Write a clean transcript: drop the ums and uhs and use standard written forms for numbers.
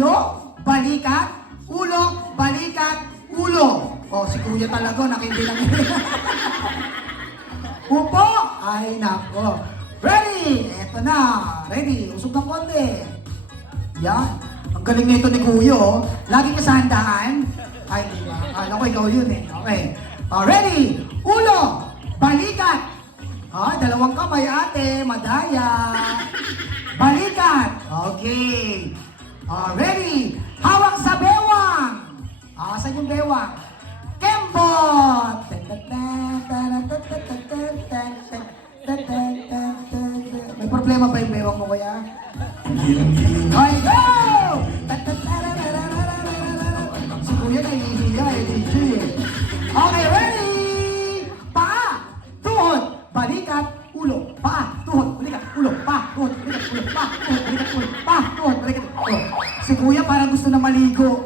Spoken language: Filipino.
ulo, balikat, ulo, balikat, ulo. O, si kuya talaga, nakibilang. Upo. Ay, nako. Ready? Eto na. Ready. Usog ng konti. Yan. Ang galing nito ni kuya, oh. Lagi ka sa handaan. Ay, di ba? Akala ko ikaw yun eh. Okay. Ready? Ulo, balikat. Dalawang kamay ate, madaya. Balikat. Okay. Ready? Hawak sa bewang. Saan yung bewang? Kembot. May problema ba yung bewang mo kaya? Okay, go! Si kuya nahihiya eh, DJ. Okay, ready? Paa, tuhod, balikat, ulo. Paa, tuhod, balikat, ulo. Paa, tuhod, balikat, ulo. Paa, tuhod, balikat, ulo. Paa, tuhod, balikat, ulo. Si kuya parang gusto na maligo.